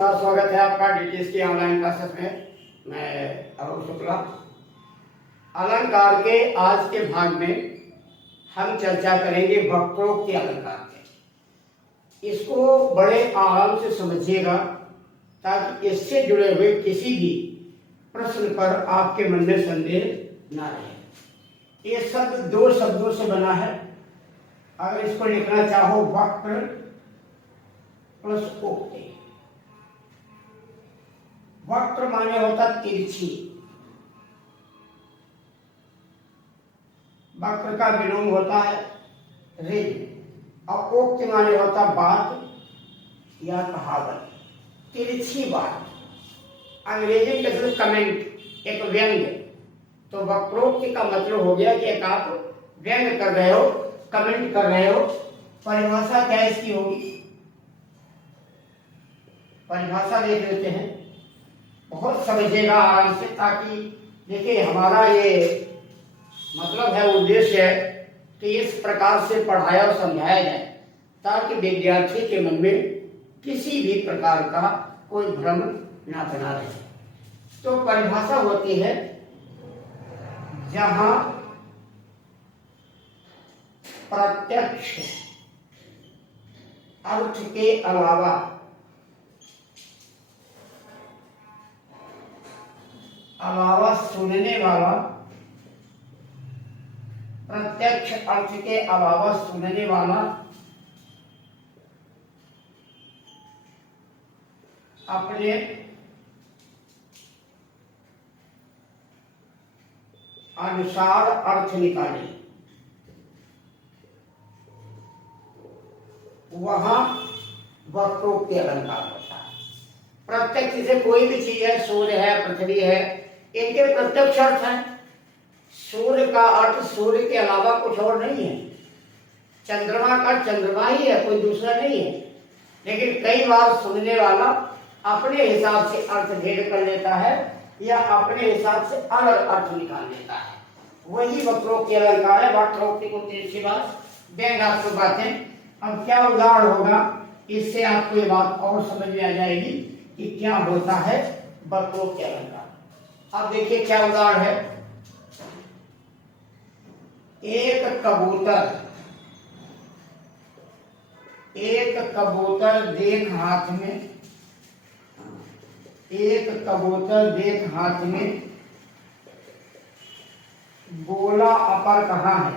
स्वागत है आपका डीटीएस की ऑनलाइन क्लासेस में। मैं अरुण शुक्ला। अलंकार के आज के भाग में हम चर्चा करेंगे वक्रोक्ति अलंकार के। इसको बड़े आराम से समझिएगा ताकि इससे जुड़े हुए किसी भी प्रश्न पर आपके मन में संदेह ना रहे। ये शब्द दो शब्दों से बना है। अगर इसको लिखना चाहो वक्र प्लस उक्ति। वक्र माने होता तिरछी, वक्र का विलोम होता है ऋण, और उक्ति माने होता बात या कहावत, तिरछी बात। अंग्रेजी के अंदर कमेंट, एक व्यंग। तो वक्रोक्ति का मतलब हो गया कि एक आप व्यंग कर रहे हो, कमेंट कर रहे हो। परिभाषा क्या इसकी होगी? परिभाषा देख लेते हैं, बहुत समझिएगा आराम से, ताकि देखिए हमारा ये मतलब है, उद्देश्य है कि इस प्रकार से पढ़ाया और समझाया जाए ताकि विद्यार्थी के मन में किसी भी प्रकार का कोई भ्रम ना बना रहे। तो परिभाषा होती है जहां प्रत्यक्ष अर्थ के अलावा सुनने वाला, प्रत्यक्ष अर्थ के अलावा सुनने वाला अपने अनुसार अर्थ निकाले, वहां वक्रोक्ति अलंकार होता है। प्रत्यक्ष से कोई भी चीज है, सूर्य है, पृथ्वी है, इनके प्रत्यक्ष अर्थ हैं। सूर्य का अर्थ सूर्य के अलावा कुछ और नहीं है। चंद्रमा का चंद्रमा ही है, कोई दूसरा नहीं है। लेकिन कई बार सुनने वाला अपने हिसाब से अर्थ भेद कर लेता है या अपने हिसाब से अलग अर्थ निकाल लेता है। वही वक्रोक्ति अलंकार है। वक्रोक्ति को तिरछी बात, व्यंग्यात्मक बातें। अब क्या उदाहरण होगा, इससे आपको ये बात और समझ में आ जाएगी कि क्या होता है वक्रोक्ति अलंकार। अब देखिए क्या उदाहरण है। एक कबूतर देख हाथ में, एक कबूतर देख हाथ में, बोला अपर कहाँ है?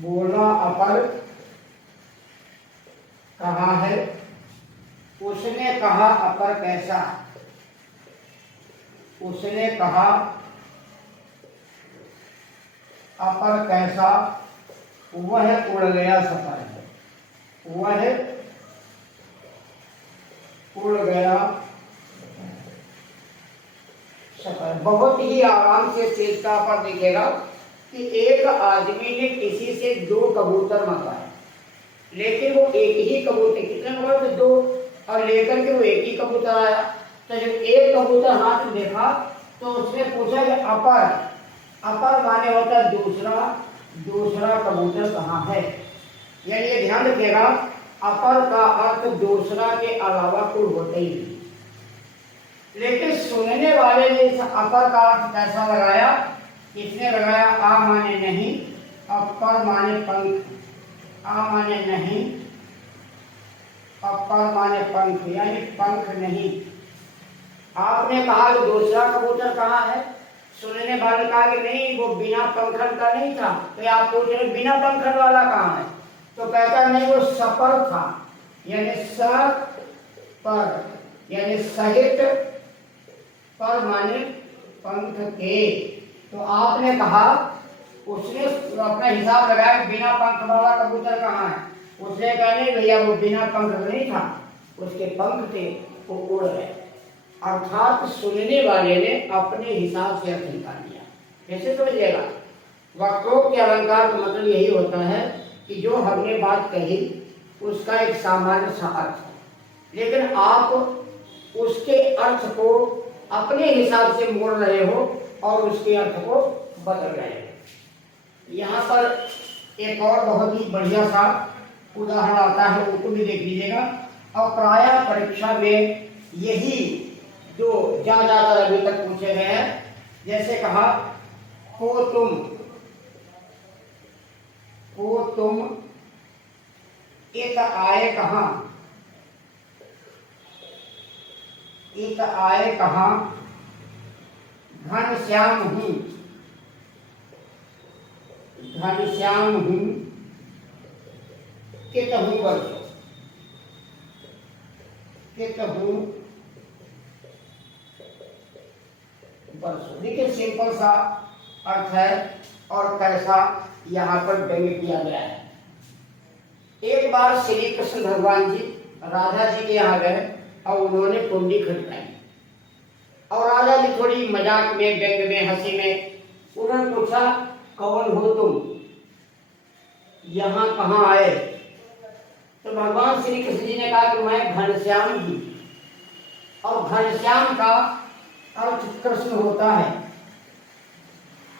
बोला अपर कहाँ है? उसने कहा अपर कैसा? उसने कहा अपर कैसा? वह उड़ गया सफर है, वह उड़ गया सफर। बहुत ही आराम से चेष्टा पर दिखेगा कि एक आदमी ने किसी से दो कबूतर मंगाए, लेकिन वो एक ही कबूतर, कितने मंगाए? दो, और लेकर के वो एक ही कबूतर आया। तो जब एक कबूतर हाथ में देखा तो उसने पूछा कि अपर माने होता दूसरा, दूसरा कबूतर कहाँ है? यानी ये ध्यान रखिएगा, अपर का अर्थ दूसरा के अलावा कोई होता ही नहीं। लेकिन सुनने वाले ने इस अपर का अर्थ कैसा लगाया? किसने लगाया? आ माने नहीं, अपर माने पंख, आ माने नहीं, अपर माने पंख, यानी पंख नहीं। आपने कहा कि दूसरा कबूतर कहाँ है? सुनने वाले कहा कि नहीं, वो बिना पंखन का नहीं था। तो आप पूछ रहे बिना पंखन वाला कहाँ है? तो कहता नहीं, वो सपर था, यानी स पर, यानी सहित, पर माने पंख के। तो आपने कहा, उसने अपना हिसाब लगाया बिना पंख वाला कबूतर कहाँ है? उसने कहा नहीं भैया, वो बिना पंख नहीं था, उसके पंख थे, वो उड़ गए। अर्थात सुनने वाले ने अपने हिसाब से अर्थ निकाल लिया। कैसे समझिएगा? वक्रोक्ति अलंकार का मतलब यही होता है कि जो हमने बात कही उसका एक सामान्य सा अर्थ है, लेकिन आप उसके अर्थ को अपने हिसाब से मोड़ रहे हो और उसके अर्थ को बदल रहे हो। यहाँ पर एक और बहुत ही बढ़िया सा उदाहरण आता है, उनको भी देख लीजिएगा। और प्रायः परीक्षा में यही जो ज्यादातर अभी तक पूछे गए हैं। जैसे कहा को तुम इत आए कहाँ, इत आए कहाँ, घनश्याम हूँ, घनश्याम हूँ, कित हूँ बरसो, कित हूँ बरसो। देखिए सिंपल सा अर्थ है और कैसा यहाँ पर व्यंग्य किया गया है। एक बार श्री कृष्ण भगवान जी राधा जी के यहाँ गए और उन्होंने कुंडी खरीदाई और राजा जी थोड़ी मजाक में, व्यंग में, हंसी में उन्होंने पूछा कौन हो तुम, यहाँ कहाँ आए? तो भगवान श्री कृष्ण जी ने कहा कि मैं घनश्याम जी। और घनश्याम का अर्थ कृष्ण होता है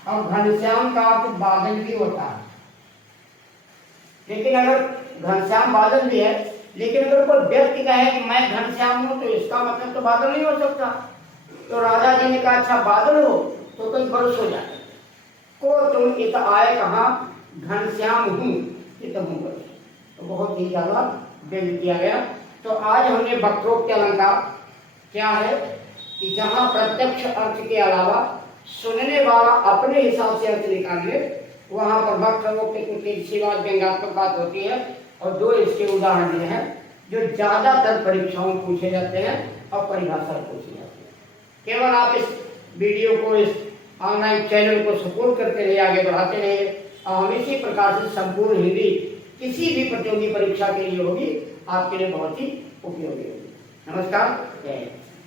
और घनश्याम का अर्थ बादल भी होता है। लेकिन अगर घनश्याम बादल भी है, लेकिन अगर कोई व्यक्ति कहे कि मैं घनश्याम हूं तो इसका मतलब तो बादल नहीं हो सकता। तो राजा जी ने कहा अच्छा बादल हो तो कई बरस हो जाए। को तुम इत आए कहाँ, घनश्याम हूँ इत हूँ बरस। तो बहुत ही ज्यादा व्यंग किया गया। तो आज हमने वक्रोक्त अलंकार क्या है कि जहाँ प्रत्यक्ष अर्थ के अलावा सुनने वाला अपने हिसाब से अर्थ निकाले, वहां पर वक्रोक्त कुछ तीसरी बात व्यंग्यात्मक बात होती है। और दो इसके उदाहरण दिए हैं जो ज्यादातर परीक्षाओं में पूछे जाते हैं और परिभाषा पूछी जाती है। केवल आप इस वीडियो को, इस ऑनलाइन चैनल को सपोर्ट करते रहिए, आगे बढ़ाते रहिए और हम इसी प्रकार से संपूर्ण हिंदी किसी भी प्रतियोगी परीक्षा के लिए होगी, आपके लिए बहुत ही उपयोगी होगी। नमस्कार, जय हिंद।